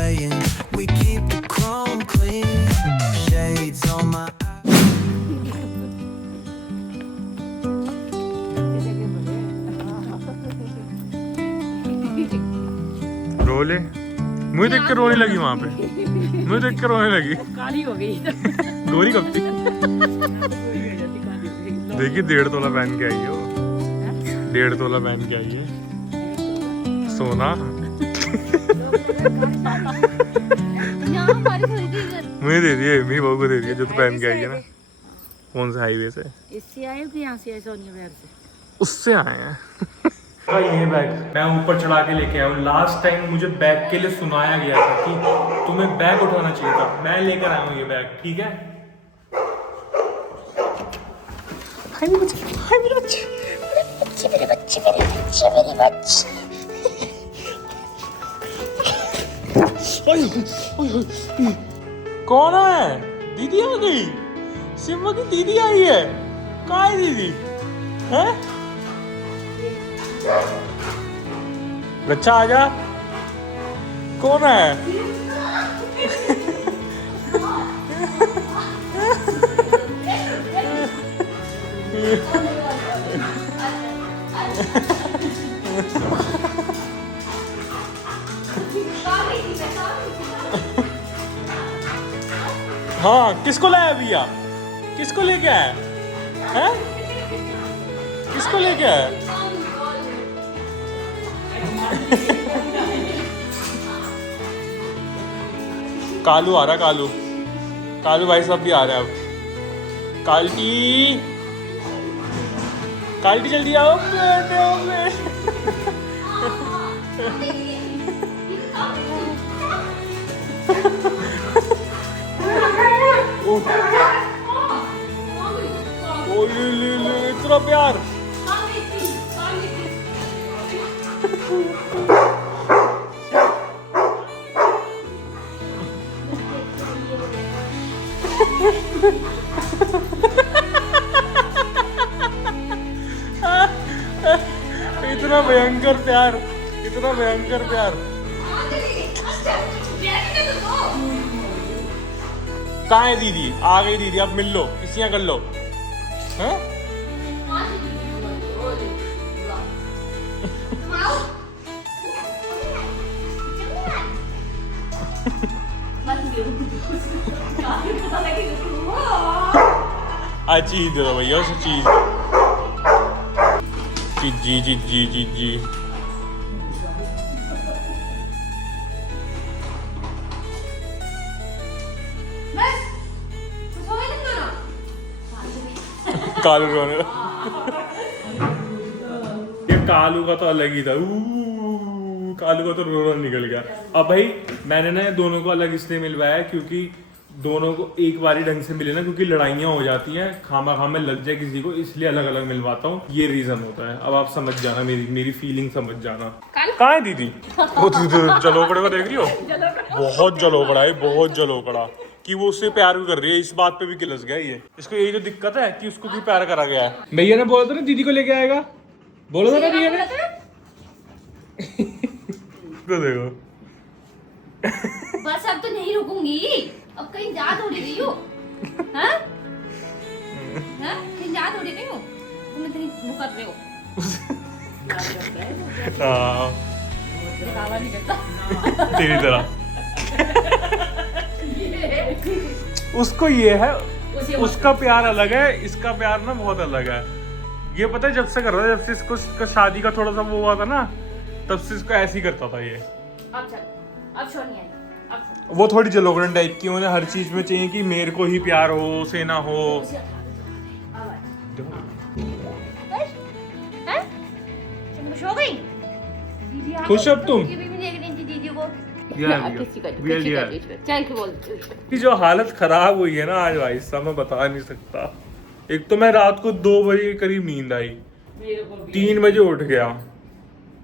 way and we keep the chrome clean. Shades on my रोले मुझे देख के रोने लगी वहां पे, मुझे देख के रोने लगी। काली हो गई गोरी कब थी? देखिए 1.5 तोला पहन के आई है वो, 1.5 तोला पहन के आई है सोना। मुझे दे दिए, मेरी बहू को दे दिए जो तो पहन के आई है ना। कौन से हाईवे से? इससे आए कि यहाँ से सोनिया विहार से? उससे आए हैं। ये बैग मैं ऊपर चढ़ा के लेके आया हूँ। लास्ट टाइम मुझे बैग के लिए सुनाया गया था कि तुम्हें बैग उठाना चाहिए था, मैं लेकर आया हूँ ये बैग, ठीक है? हाय मेरे बच्चे, हाय मेरे बच्चे, मेरे बच्चे, मेरे बच्चे, मेरे बच्चे, मेरे बच्चे। कौन है? दीदी आ गई, सिम्मा की दीदी आई है। कहाँ है दीदी? हैं? बच्चा आजा। कौन है? हाँ, किसको लाया भैया? किसको लेके आया? हैं? किसको लेके आया? कालू आ रहा, कालू, कालू भाई साहब भी आ रहे हैं अब। काल्टी, काल्टी जल्दी आओ। ओ ले इतना प्यार। इतना भयंकर प्यार, इतना भयंकर प्यार। कहाँ है दीदी? आ गई दीदी, अब मिल लो, किसियां कर लो। हैं? चीज दे दो भैया उसे, चीज। जी जी जी जी जी। कालू रोने ये कालू का तो अलग ही था। कालू का तो रोना निकल गया। अब भाई मैंने ना दोनों को अलग इसलिए मिलवाया क्योंकि दोनों को एक बारी ढंग से मिले ना, क्योंकि लड़ाइयाँ हो जाती हैं, खामा खाम में लग जाए किसी को, इसलिए अलग अलग मिलवाता हूँ। ये रीजन होता है। अब आप समझ जाना, मेरी फीलिंग समझ जाना। कहाँ है दीदी? वो जलोकड़े को देख रही हो? बहुत जलोकड़ा है, बहुत जलोकड़ा कि वो उससे प्यार भी कर रही है। इस बात पे भी किलस गया ये। इसको यही तो दिक्कत है कि उसको भी प्यार करा गया है। भैया ने बोला था ना दीदी को लेके आएगा, बोला था ना भैया ने। देखो बस अब तो नहीं रुकूंगी, अब कहीं जा थोड़ी रही हो। हाँ? हाँ? कहीं जा थोड़ी रही हो, तुम इतनी वो कर रहे हो। दिखावा नहीं करता तेरी तरह। उसको ये है, उसका प्यार अलग है, इसका प्यार ना बहुत अलग है। ये पता है जब से कर रहा था, जब से इसको शादी का थोड़ा सा वो हुआ था ना, तब से इसको ऐसे ही करता था ये। अब चल, अब सोनिया वो थोड़ी जलोगड़न टाइप की, उन्हें हर चीज में चाहिए कि मेरे को ही प्यार हो, उसे ना हो। खुश अब तुम? जो हालत खराब हुई है ना आज भाई साहब, मैं बता नहीं सकता। एक तो मैं रात को 2 बजे के करीब नींद आई, 3 बजे उठ गया,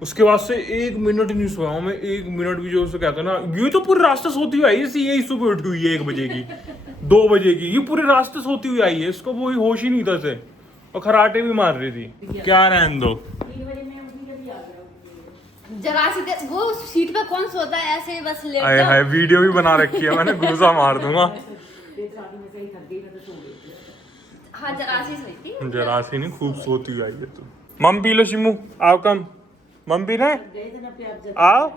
उसके बाद से 1 मिनट नहीं सोया हूँ मैं। 1 मिनट भी जो उसे कहता ना, ये तो पूरे रास्ते सोती हुई आई है। ये सुबह उठी हुई है 1 बजे की, 2 बजे की, ये पूरे रास्ते सोती हुई आई है। इसको वो होश ही नहीं था से, और खराटे भी मार रही थी। क्या रहने दो, जरा सी वो सीट पे कौन सोता है ऐसे बस लेट हाय हाय वीडियो भी बना रखी है मैंने, घूसा मार दूंगा। हाँ जरा सी सोई थी। जरा सी नहीं, खूब सोती आई है तू। मम पी लो शिमू, आओ कम। मम पी रहे आओ।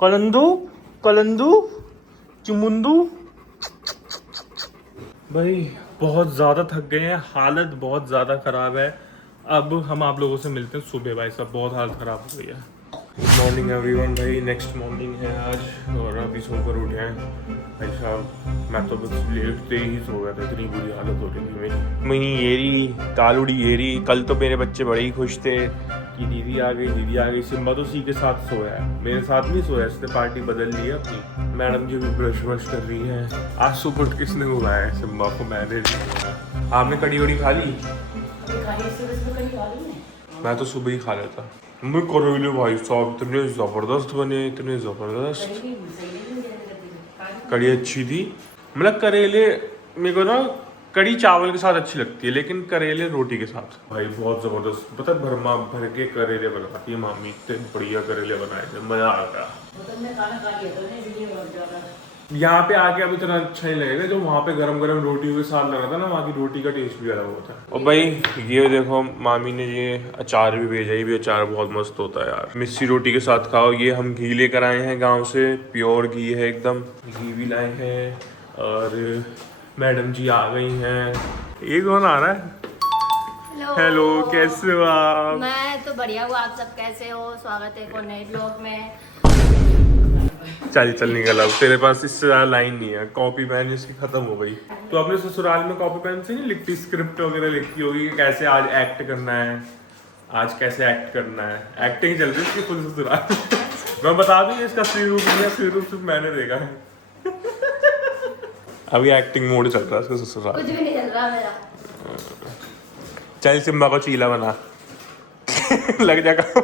कलंदू कलंदू चुमुंदू। भाई बहुत ज़्यादा थक गए हैं, हालत बहुत ज़्यादा ख़राब है। अब हम आप लोगों से मिलते हैं सुबह। भाई साहब बहुत हालत ख़राब हो गई है। Good morning everyone. भाई नेक्स्ट मॉर्निंग है आज और अभी सोकर उठे हैं। भाई साहब मैं तो बस लेटते ही सो गया था, इतनी बुरी हालत हो रही थी मेरी। मनी येरी तालुड़ी येरी। कल तो मेरे बच्चे बड़े ही खुश थे कि दीदी आ गई। सिम्बा तो उसी के साथ सोया है, मेरे साथ नहीं सोया, इसने पार्टी बदल ली है अपनी। मैडम जी भी ब्रश व्रश कर रही है। आज सुबह उठ किसने बुलाया है सिम्बा को? मैंने। आपने कड़ी वड़ी खा ली? मैं तो सुबह ही खा लेता। मैं करेले भाई साहब इतने ज़बरदस्त बने, इतने ज़बरदस्त। कड़ी अच्छी थी। मतलब करेले मेरे को ना कड़ी चावल के साथ अच्छी लगती है, लेकिन करेले रोटी के साथ भाई बहुत ज़बरदस्त। पता है भरमा भर के करेले बनाती है मामी, इतने बढ़िया करेले बनाए थे, मज़ा आ गया। यहाँ पे आके अब इतना अच्छा नहीं लगेगा जो वहाँ पे गरम गरम रोटी के साथ लगा था ना, वहाँ की रोटी का टेस्ट भी अलग होता है। और भाई ये देखो मामी ने ये अचार भी भेजा, ये भी अचार बहुत मस्त होता है यार, मिस्सी रोटी के साथ खाओ। ये हम घी लेकर आए हैं गांव से, प्योर घी है एकदम। घी भी लाए हैं और मैडम जी आ गई हैं। ये कौन आ रहा है? हेलो कैसे हो आप? मैं तो बढ़िया हूँ, आप सब कैसे हो? स्वागत है एक नए ब्लॉग में। चल निकल, अब तेरे पास इससे ज्यादा लाइन नहीं है। कॉपी पेन इसकी खत्म हो गई। तो अपने ससुराल में कॉपी पेन से नहीं लिखती, स्क्रिप्ट वगैरह लिखती होगी कैसे आज एक्ट करना है, आज कैसे एक्ट करना है। एक्टिंग चल रही है इसकी फुल ससुराल। मैं बता दूं इसका सही रूप नहीं है, सही रूप सिर्फ मैंने देखा है। अभी एक्टिंग मोड चल रहा है इसका ससुराल। कुछ भी नहीं चल रहा मेरा। चल सिम्बा को चीला बना। लग जा काम।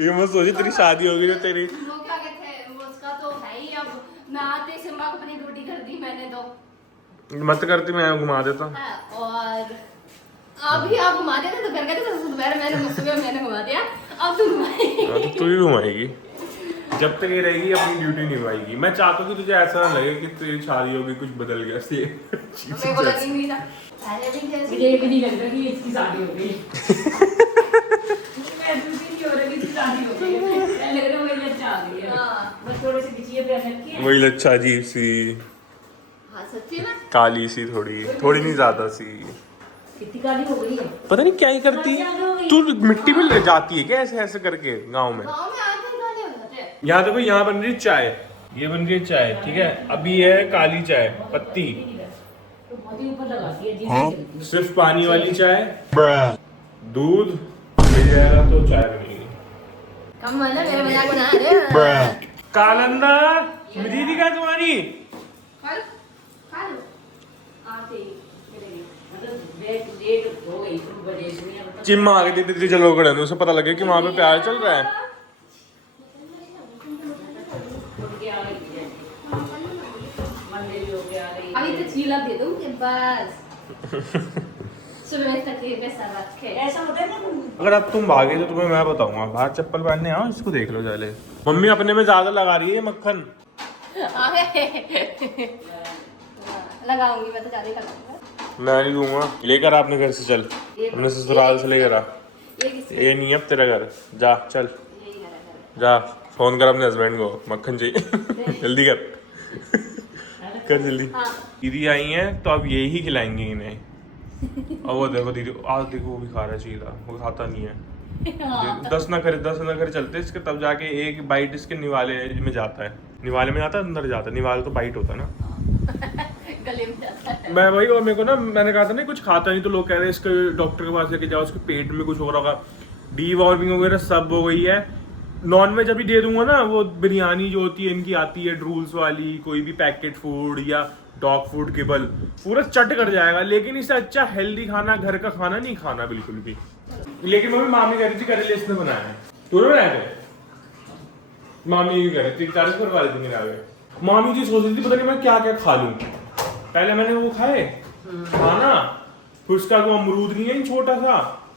ये मत सोची तेरी शादी होगी तो तेरी वो क्या कहते हैं, वो उसका तो है ही। अब मैं आते सिम्बा को अपनी रोटी कर दी मैंने तो। मत करती, मैं घुमा देता। और अभी आप घुमा देते तो कर कहते दोपहर मैंने घुमा दिया, अब तुम घुमाएगी। तो तू ही घुमाएगी जब तक ये रहेगी, अपनी ड्यूटी निभाएगी। मैं चाहता हूँ कि तुझे ऐसा ना लगे कि तेरी शादी होगी कुछ बदल गया। मेरे को लग ही नहीं था पहले भी जैसे। मुझे भी नहीं लग रहा कि इसकी शादी हो गई। मैं दूसरी नहीं हो रही, इसकी शादी हो गई। लग रहा है वही लच्छा आ गई है। हाँ। बस थोड़े से बिछिए पे रखी है। वही लच्छा अजीब सी, हाँ सच्ची में काली सी, थोड़ी नहीं ज्यादा सी। कितनी काली हो गई है। पता नहीं क्या ही करती है तू, मिट्टी में ले जाती है क्या ऐसे ऐसे करके गाँव में? गाँव में आते ही काले हो जाते हैं। यहाँ देखो, यहाँ बन रही है चाय, ये बन रही है चाय, ठीक है। अभी है काली चाय पत्ती, तो बहुत ही ऊपर लगाती है, जिससे चलती है। सिर्फ पानी वाली चाय, दूध मिल जाएगा तो चाय बनेगी। कम वाला मेरा मजाक बना रहे। कालंदा दीदी का तुम्हारी कल खा लो आते ही मिलेगी। मतलब डेट हो गई, तुम बजे दुनिया में चिम्मा आ गई दीदी, चलो खड़े उसे पता लगे कि वहाँ पे प्यार चल रहा है। उठ के आ गई है। मंदिर भी हो के आ गई। अभी तो चीला दे दूँ कि बस सुबह में तकलीफ में सर रखे। ऐसा होता है ना, अगर अब तुम भागे तो तुम्हें मैं बताऊंगा। बाहर चप्पल पहनने आओ, इसको देख लो पहले। मम्मी अपने में ज्यादा लगा रही है मक्खन। लगाऊंगी मैं तो ज्यादा ही लगाऊंगा। मैं नहीं दूंगा, लेकर अपने घर से चल, अपने ससुराल से लेकर आ। ये किसका? ये नहीं अब तेरा घर, जा चल यही घर है। जा, फोन कर अपने हस्बैंड को, मक्खन चाहिए। जल्दी कर जल्दी। हाँ। दीदी आई हैं तो अब यही खिलाएंगे इन्हें। और वो देखो दीदी, आज देखो वो भी खा रहा है चीला, वो खाता नहीं है। 10 ना करे चलते इसके, तब जाके एक बाइट इसके निवाले में जाता है। निवाले में जाता है, अंदर जाता है। निवाले तो बाइट होता है ना। गले में जाता है। मैं वही, और मेरे को ना, मैंने कहा था ना कुछ खाता नहीं, तो लोग कह रहे हैं इसके डॉक्टर के पास लेके जाओ, उसके पेट में कुछ हो रहा होगा। डीवॉर्मिंग वगैरह सब हो गई है। नॉनवेज अभी दे दूंगा ना, वो बिरयानी जो होती है इनकी आती है ड्रूल्स वाली, कोई भी पैकेट फूड या डॉग फूड केबल, पूरा चट कर जाएगा। लेकिन इससे अच्छा हेल्दी खाना, घर का खाना नहीं खाना बिल्कुल भी। लेकिन मम्मी मामी कह रही थी करेले इसने बनाया है, तूने बनाया थे? मामी भी कह रही थी, तारीफ करवा रही थी मेरे आगे। मामी जी सोच रही थी पता नहीं मैं क्या क्या खा लूं। पहले मैंने वो खाए खाना, फिर उसका वो अमरूद नहीं है छोटा सा,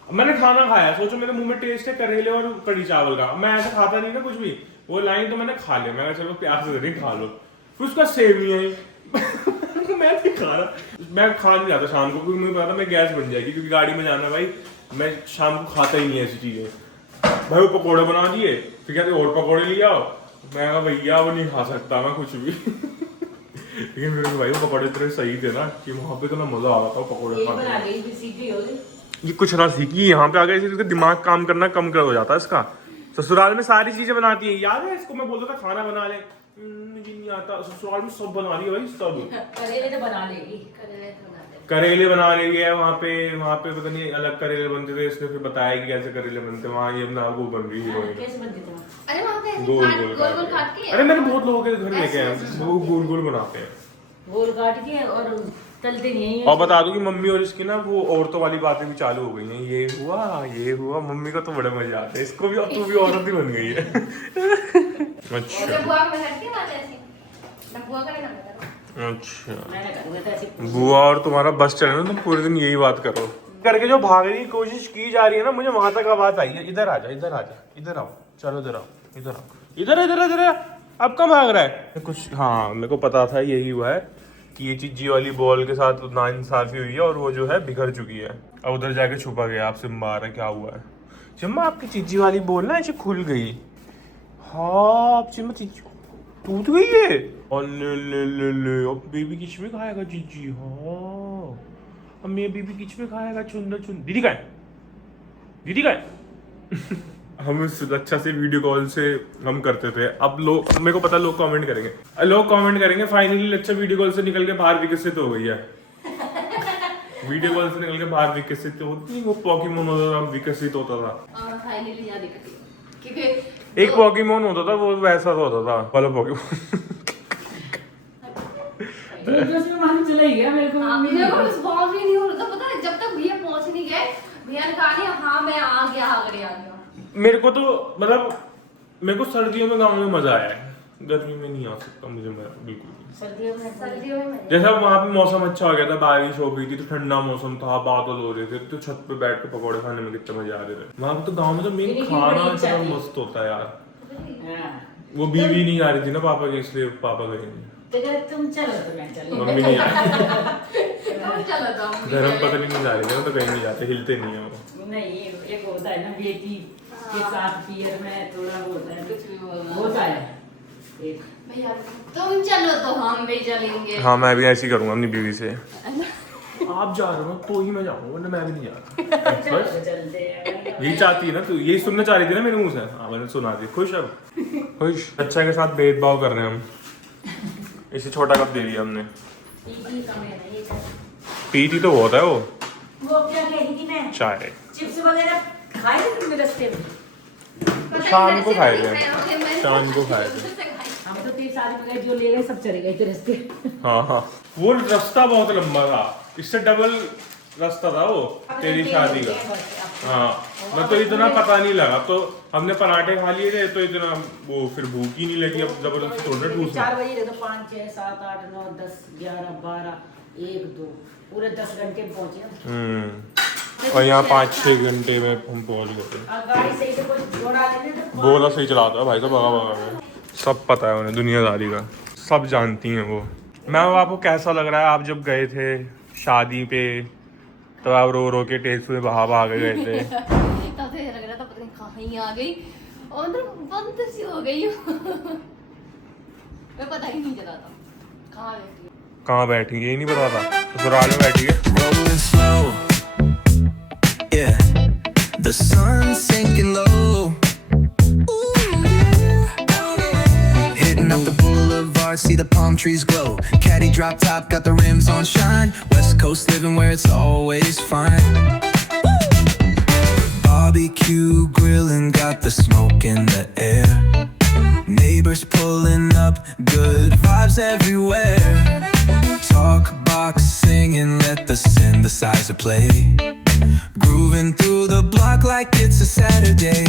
मैंने खाना खाया, सोचो मेरे मुंह में टेस्ट है करेले और कड़ी चावल का, मैं ऐसा खाता नहीं ना कुछ भी, वो लाइन तो मैंने खा लिया, मैं चलो प्यार से दे रही खा लो, फिर उसका सेव नहीं है मैं नहीं खा रहा, मैं खा नहीं जाता शाम को क्योंकि मुझे पता था मैं गैस बन जाएगी, क्योंकि गाड़ी में जाना भाई, मैं शाम को खाता ही नहीं ऐसी चीजें। भाई वो पकौड़े बना दिए, फिर कहते और पकौड़े ले आओ, मैं कहा भैया वो नहीं खा सकता मैं कुछ भी लेकिन मेरे को भाई वो पकौड़े इतने सही थे ना कि वहाँ पे तो ना मजा आ रहा था पकौड़े खाने। ये कुछ ना सीखी, यहाँ पे आ गए इसका दिमाग काम करना कम कर हो जाता है इसका। ससुराल में सारी चीजें बनाती है, याद है इसको मैं बोलता था खाना बना ले, मुझे नहीं आता, ससुराल में सब बना रही है भाई, सब करेले तो बना लेगी, करेले बना रही है, वहाँ पे पता नहीं अलग करेले बनते थे, इसने फिर बताया कि कैसे करेले बनते, वहाँ ये अपना वो बन रही है कैसे बनते थे? अरे वहाँ पे गोल गोल काट के, अरे मैंने बहुत लोगों के घर लेके आए, वो गोल गोल बनाते हैं, गोल काट के और तलते नहीं है। और बता दूं कि मम्मी और इसकी ना वो औरतों वाली बातें भी चालू हो गई हैं, ये हुआ, मम्मी को तो बड़े मजे आते हैं, इसको भी तू भी औरत ही बन गई है अच्छा बुआ में लड़की बात ऐसी ना, बुआ करे ना करो। अच्छा मैंने करूँगा तो ऐसे बुआ और तुम्हारा बस चले ना, तुम पूरे दिन यही बात करो करके जो भागने की कोशिश की जा रही है ना, मुझे वहां तक आवाज आई है, इधर आजा, इधर आओ, चलो इधर अब कहाँ भाग रहा है कुछ। हाँ मेरे को पता था यही हुआ है कि ये चिज्जी वाली बॉल के साथ नाइंसाफी हुई है और वो जो है बिखर चुकी है, अब उधर जाके छुपा गया, आपसे मार है क्या हुआ है चिम्मा, आपकी चिज्जी वाली बॉल ना ऐसे खुल गई। हाँ अब चिम्मा चिज्जी टूट गई है, और ले अब बेबी किच में खाएगा चिज्जी। हाँ अब मेरे बेबी किच में खाएगा, चुन दीदी का है हम इस अच्छा से वीडियो कॉल से हम करते थे, अब लोग मेरे को पता लोग कमेंट करेंगे फाइनली अच्छा वीडियो कॉल से निकल के बाहर विकसित हो गई है वीडियो कॉल से निकल के बाहर विकसित होती, वो पॉकीमोन होता था विकसित होता था, फाइनली याद क्योंकि एक पॉकीमोन होता था वो वैसा होता था वाला पॉकीमोन मालूम चला ही गया मेरे को। मेरे को रिस्पॉन्स भी नहीं हो रहा था, पता है जब तक भैया पहुंच नहीं गए, भैया ने कहा नहीं हाँ मैं आ गया। मेरे को तो मतलब मेरे को सर्दियों में गाँव में मजा आया है, गर्मी में नहीं आ सकता मुझे, मैं बिल्कुल सर्दियों में जैसा वहाँ पे मौसम अच्छा हो गया था, बारिश हो गई थी तो ठंडा मौसम था, बादल हो रहे थे, तो छत पे बैठ के पकौड़े खाने में कितने मजे आ रहे थे। वहाँ पे तो गाँव में तो मेन खाना इतना मस्त होता है यार। वो बीवी नहीं आ रही थी ना पापा की, इसलिए पापा गए नहीं, तुम चलो तो मैं चलो, मम्मी नहीं आई चलो धर्म पता नहीं जा रही है, तो कहीं नहीं जाते, हिलते नहीं है वो। नहीं एक होता है ना बेटी के साथ पियर में थोड़ा होता है, कुछ भी बोलना होता है एक। भैया तुम चलो तो हम भी चलेंगे। हाँ मैं भी ऐसे ही करूंगा अपनी बीवी से आप जा रहे हो तो ही मैं जाऊंगा, वरना मैं भी नहीं जा रहा बस चलते हैं। यही चाहती है ना तू, यही सुनना चाह रही थी ना मेरे मुंह से, हाँ मैंने सुना दी, खुश अब खुश। अच्छा के साथ भेदभाव कर रहे हैं हम, इसे छोटा कप दे दिया हमने, पीती तो बहुत है वो क्या कह रही थी मैं, चाय चिप्स वगैरह खाए तुमने रास्ते में? शाम को खाए थे, शाम को खाए थे हम तो 3 साल में जो ले गए सब चले गए थे रास्ते। हाँ वो रास्ता बहुत लंबा था, इससे डबल रास्ता था वो तेरी शादी का। हाँ मैं तो इतना पता नहीं लगा, तो हमने पराठे खा लिए थे तो इतना वो फिर भूख ही नहीं लगी, अब जबरदस्ती थोड़ा ठूस 4 बजे तो 5 6 7 8 9 10 11 12 1 2 पूरे 10 घंटे में पहुंचे। और यहाँ 5-6 घंटे में हम पहुंच गए। गाड़ी सही से कोई जोड़ा लेने तो बोला सही चलाता है भाई, तो भगा सब पता है उन्हें दुनियादारी का, सब जानती हैं वो। मैम आपको कैसा लग रहा है, आप जब गए थे शादी पे तो आप रो के टेस्ट में भाग गए थे तब से लग रहा था पता नहीं कहीं आ गई और अंदर बंद सी हो गई मैं पता ही नहीं चला था कहाँ बैठी, यही नहीं पता था, ससुराल में बैठी है। Rolling slow, yeah. The sun's sinking low. Hitting up the boulevard, see the palm trees glow. Caddy drop top, got the rims on shine. West Coast living where it's always fine. Barbecue grilling, got the smoke in the air. Neighbors pulling up, good vibes everywhere. Talk box singing, let the synthesizer play. Grooving through the block like it's a Saturday.